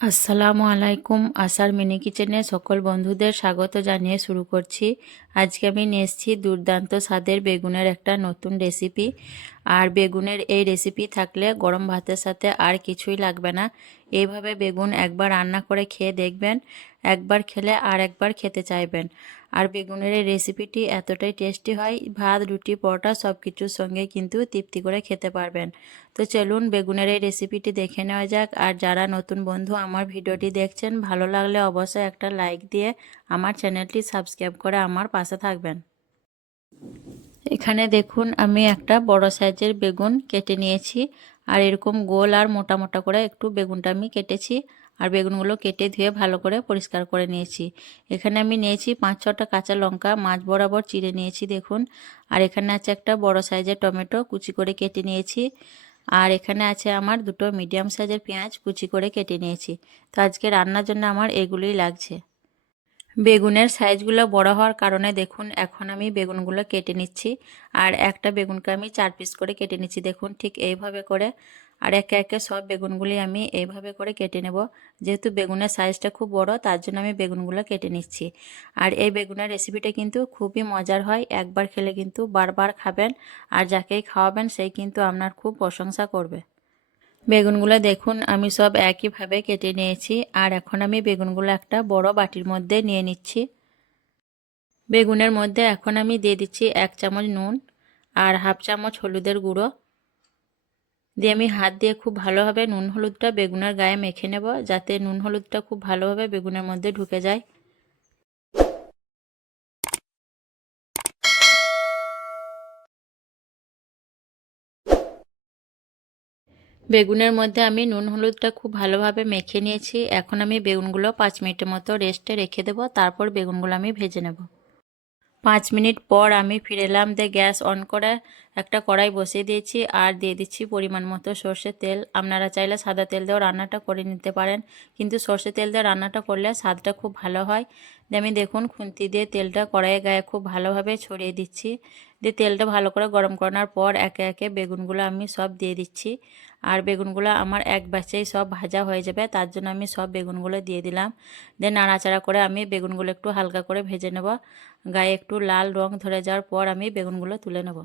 আসসালামু আলাইকুম। আসার মিনি কিচেনে সকল বন্ধুদের স্বাগত জানিয়ে শুরু করছি। আজকে আমি নিয়ে এসেছি দুর্দান্ত স্বাদের বেগুনের একটা নতুন রেসিপি আর বেগুনের এই রেসিপি থাকলে গরম ভাতের সাথে আর কিছুই লাগবে না। এইভাবে বেগুন একবার রান্না করে খেয়ে দেখবেন, একবার খেলে আর একবার খেতে চাইবেন। আর বেগুনের এই রেসিপিটি এতটাই টেস্টি হয়, ভাত, রুটি, পরোটা সব কিছুর সঙ্গে কিন্তু তৃপ্তি করে খেতে পারবেন। তো চলুন বেগুনের এই রেসিপিটি দেখে নেওয়া যাক। আর যারা নতুন বন্ধু আমার ভিডিওটি দেখছেন, ভালো লাগলে অবশ্যই একটা লাইক দিয়ে আমার চ্যানেলটি সাবস্ক্রাইব করে আমার পাশে থাকবেন। এখানে দেখুন, আমি একটা বড় সাইজের বেগুন কেটে নিয়েছি। আর এরকম গোল আর মোটা মোটা করে একটু বেগুনটা আমি কেটেছি আর বেগুনগুলো কেটে ধুয়ে ভালো করে পরিষ্কার করে নিয়েছি। এখানে আমি নিয়েছি পাঁচ ছটা কাঁচা লঙ্কা, মাছ বরাবর চিড়ে নিয়েছি, দেখুন। আর এখানে আছে একটা বড় সাইজের টমেটো, কুচি করে কেটে নিয়েছি। আর এখানে আছে আমার দুটো মিডিয়াম সাইজের পেঁয়াজ, কুচি করে কেটে নিয়েছি। তো আজকে রান্নার জন্য আমার এগুলোই লাগছে। বেগুনের সাইজগুলো বড় হওয়ার কারণে দেখুন, এখন আমি বেগুনগুলো কেটে নিচ্ছি। আর একটা বেগুনকে আমি চার পিস করে কেটে নিচ্ছি। দেখুন, ঠিক এইভাবে করে আর একে একে সব বেগুনগুলি আমি এইভাবে করে কেটে নেব। যেহেতু বেগুনের সাইজটা খুব বড়, তার জন্য আমি বেগুনগুলো কেটে নিচ্ছি। আর এই বেগুনের রেসিপিটা কিন্তু খুবই মজার হয়। একবার খেলে কিন্তু বারবার খাবেন আর যাকেই খাওয়াবেন, সেই কিন্তু আপনার খুব প্রশংসা করবে। বেগুনগুলো দেখুন, আমি সব একইভাবে কেটে নিয়েছি। আর এখন আমি বেগুনগুলো একটা বড় বাটির মধ্যে নিয়ে নিচ্ছি। বেগুনের মধ্যে এখন আমি দিয়ে দিচ্ছি এক চামচ নুন আর হাফ চামচ হলুদের গুঁড়ো। দিয়ে আমি হাত দিয়ে খুব ভালোভাবে নুন হলুদটা বেগুনের গায়ে মেখে নেব, যাতে নুন হলুদটা খুব ভালোভাবে বেগুনের মধ্যে ঢুকে যায়। বেগুনের মধ্যে আমি নুন, হলুদটা খুব ভালোভাবে মেখে নিয়েছি। এখন আমি বেগুনগুলো পাঁচ মিনিটের মতো রেস্টে রেখে দেবো। তারপর বেগুনগুলো আমি ভেজে নেব। পাঁচ মিনিট পর আমি ফিরে এলাম। দিয়ে গ্যাস অন করে একটা কড়াই বসিয়ে দিয়েছি আর দিয়ে দিচ্ছি পরিমাণ মতো সর্ষের তেল। আপনারা চাইলে সাদা তেল দিয়েও রান্নাটা করে নিতে পারেন। কিন্তু সর্ষের তেল দিয়ে রান্নাটা করলে স্বাদটা খুব ভালো হয়। আমি দেখুন খুন্তি দিয়ে তেলটা কড়াইয়ে গায়ে খুব ভালোভাবে ছড়িয়ে দিচ্ছি। দিয়ে তেলটা ভালো করে গরম করানোর পর একে একে বেগুনগুলো আমি সব দিয়ে দিচ্ছি। আর বেগুনগুলো আমার এক ব্যাচেই সব ভাজা হয়ে যাবে, তার জন্য আমি সব বেগুনগুলো দিয়ে দিলাম। দিয়ে নাড়াচাড়া করে আমি বেগুনগুলো একটু হালকা করে ভেজে নেব। গায়ে একটু লাল রং ধরে যাওয়ার পর আমি বেগুনগুলো তুলে নেব।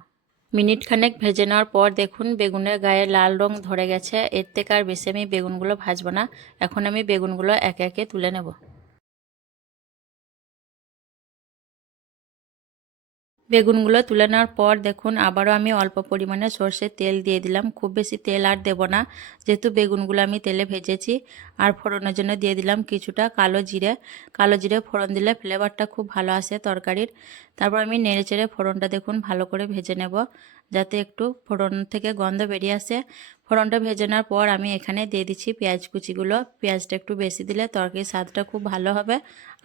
মিনিট খানেক ভেজে নেওয়ার পর দেখুন বেগুনের গায়ে লাল রং ধরে গেছে। এর থেকে আর বেশি আমি বেগুনগুলো ভাজবো না। এখন আমি বেগুনগুলো একে একে তুলে নেব। বেগুনগুলো তুলে নেওয়ার পর দেখুন, আবারও আমি অল্প পরিমাণে সর্ষের তেল দিয়ে দিলাম। খুব বেশি তেল আর দেব না, যেহেতু বেগুনগুলো আমি তেলে ভেজেছি। আর ফোড়নের জন্য দিয়ে দিলাম কিছুটা কালো জিরে। কালো জিরে ফোড়ন দিলে ফ্লেভারটা খুব ভালো আসে তরকারির। তারপর আমি নেড়ে চেড়ে ফোড়নটা দেখুন ভালো করে ভেজে নেব। যাতে একটু ফোড়ন থেকে গন্ধ বেরিয়ে আসে। ফোড়নটা ভেজে নেওয়ার পর আমি এখানে দিয়ে দিচ্ছি পেঁয়াজ কুচিগুলো। পেঁয়াজটা একটু বেশি দিলে তরকারির স্বাদটা খুব ভালো হবে।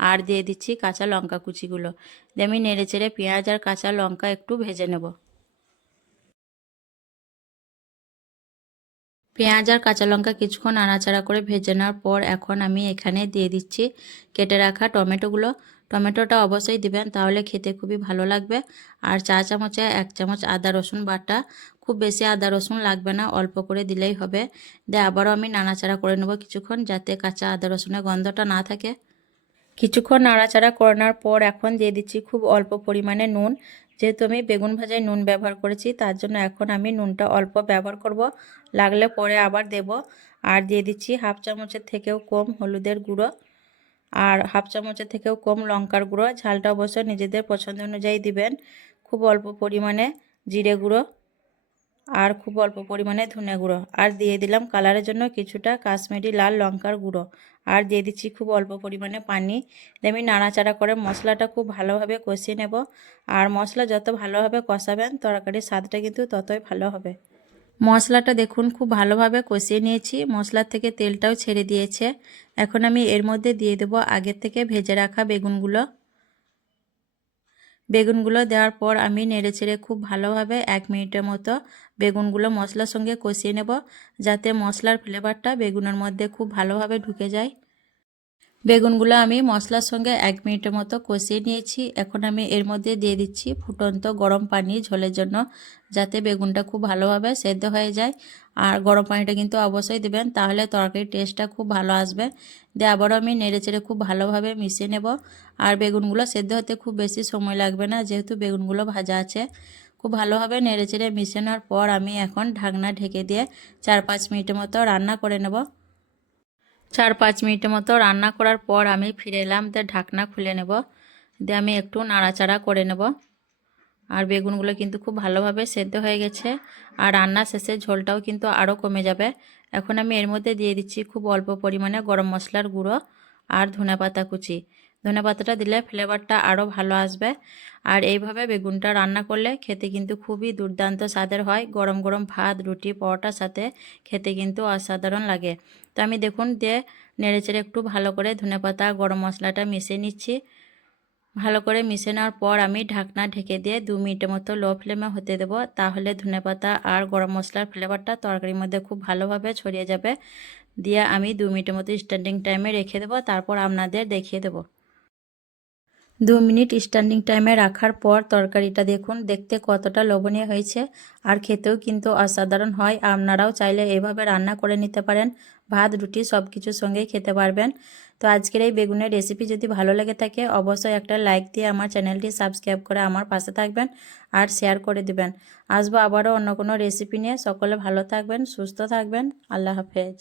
আর দিয়ে দিচ্ছি কাঁচা লঙ্কা কুচিগুলো। দিয়ে আমি নেড়ে চেড়ে পেঁয়াজ আর কাঁচা লঙ্কা একটু ভেজে নেব। পেঁয়াজ আর কাঁচা লঙ্কা কিছুক্ষণ নাড়াচাড়া করে ভেজে নেওয়ার পর এখন আমি এখানে দিয়ে দিচ্ছি কেটে রাখা টমেটোগুলো। টমেটোটা অবশ্যই দিবেন, তাহলে খেতে খুবই ভালো লাগবে। আর চা চামচে এক চামচ আদা রসুন বাটা, খুব বেশি আদা রসুন লাগবে না, অল্প করে দিলেই হবে। দিয়ে আবারও আমি নাড়াচাড়া করে নেব কিছুক্ষণ, যাতে কাঁচা আদা রসুনের গন্ধটা না থাকে। কিছুক্ষণ নাড়াচাড়া করানোর পর এখন দিয়ে দিচ্ছি খুব অল্প পরিমাণে নুন। যেহেতু আমি বেগুন ভাজায় নুন ব্যবহার করেছি, তার জন্য এখন আমি নুনটা অল্প ব্যবহার করব। লাগলে পরে আবার দেব। আর দিয়ে দিচ্ছি হাফ চামচের থেকেও কম হলুদের গুঁড়ো। আর হাফ চামচের থেকেও কম লঙ্কার গুঁড়ো। ঝালটা অবশ্য নিজেদের পছন্দ অনুযায়ী দিবেন। খুব অল্প পরিমাণে জিরে গুঁড়ো আর খুব অল্প পরিমাণে ধনে গুঁড়ো। আর দিয়ে দিলাম কালারের জন্য কিছুটা কাশ্মীরি লাল লঙ্কার গুঁড়ো। আর দিয়ে দিচ্ছি খুব অল্প পরিমাণে পানি। আমি নাড়াচাড়া করে মশলাটা খুব ভালোভাবে কষিয়ে নেব। আর মশলা যত ভালোভাবে কষাবেন, তরকারির স্বাদটা কিন্তু ততই ভালো হবে। মশলাটা দেখুন, খুব ভালোভাবে কষিয়ে নিয়েছি। মশলার থেকে তেলটাও ছেড়ে দিয়েছে। এখন আমি এর মধ্যে দিয়ে দেব আগের থেকে ভেজে রাখা বেগুনগুলো। বেগুনগুলো দেওয়ার পর আমি নেড়ে ছেড়ে খুব ভালোভাবে এক মিনিটের মতো বেগুনগুলো মশলার সঙ্গে কষিয়ে নেব, যাতে মশলার ফ্লেভারটা বেগুনের মধ্যে খুব ভালোভাবে ঢুকে যায়। বেগুনগুলো আমি মশলার সঙ্গে এক মিনিটের মতো কষিয়ে নিয়েছি। এখন আমি এর মধ্যে দিয়ে দিচ্ছি ফুটন্ত গরম পানি ঝোলের জন্য, যাতে বেগুনটা খুব ভালোভাবে সেদ্ধ হয়ে যায়। আর গরম পানিটা কিন্তু অবশ্যই দেবেন, তাহলে তরকারির টেস্টটা খুব ভালো আসবে। দিয়ে আবারও আমি নেড়ে চেড়ে খুব ভালোভাবে মিশিয়ে নেব। আর বেগুনগুলো সেদ্ধ হতে খুব বেশি সময় লাগবে না, যেহেতু বেগুনগুলো ভাজা আছে। খুব ভালোভাবে নেড়ে চেড়ে মিশিয়ে নেওয়ার পর আমি এখন ঢাকনা ঢেকে দিয়ে চার পাঁচ মিনিটের মতো রান্না করে নেব। চার পাঁচ মিনিটের মতো রান্না করার পর আমি ফিরে এলাম। দিয়ে ঢাকনা খুলে নেব। দিয়ে আমি একটু নাড়াচাড়া করে নেব। আর বেগুনগুলো কিন্তু খুব ভালোভাবে সেদ্ধ হয়ে গেছে। আর রান্না শেষে ঝোলটাও কিন্তু আরও কমে যাবে। এখন আমি এর মধ্যে দিয়ে দিচ্ছি খুব অল্প পরিমাণে গরম মশলার গুঁড়ো আর ধনে পাতা কুচি। ধনে পাতাটা দিলে ফ্লেভারটা আরও ভালো আসবে। আর এইভাবে বেগুনটা রান্না করলে খেতে কিন্তু খুবই দুর্দান্ত স্বাদের হয়। গরম গরম ভাত, রুটি, পরোটার সাথে খেতে কিন্তু অসাধারণ লাগে। তো আমি দেখুন দিয়ে নেড়েচেড়ে একটু ভালো করে ধনে পাতা গরম মশলাটা মিশিয়ে নিচ্ছি। ভালো করে মিশে নেওয়ার পর আমি ঢাকনা ঢেকে দিয়ে দু মিনিটের মতো লো ফ্লেমে হতে দেবো। তাহলে ধনেপাতা আর গরম মশলার ফ্লেভারটা তরকারির মধ্যে খুব ভালোভাবে ছড়িয়ে যাবে। দিয়ে আমি দু মিনিটের মতো স্ট্যান্ডিং টাইমে রেখে দেবো। তারপর আপনাদের দেখিয়ে দেবো। দু মিনিট স্ট্যান্ডিং টাইমে রাখার পর তরকারিটা দেখুন, দেখতে কতটা লোভনীয় হয়েছে। আর খেতেও কিন্তু অসাধারণ হয়। আপনারাও চাইলে এভাবে রান্না করে নিতে পারেন। ভাত, রুটি সব কিছুর সঙ্গেই খেতে পারবেন। তো আজকের এই বেগুনের রেসিপি যদি ভালো লেগে থাকে, অবশ্যই একটা লাইক দিয়ে আমার চ্যানেলটি সাবস্ক্রাইব করে আমার পাশে থাকবেন আর শেয়ার করে দিবেন। আসব আবারও অন্য কোনো রেসিপি নিয়ে। সকলে ভালো থাকবেন, সুস্থ থাকবেন। আল্লাহ হাফেজ।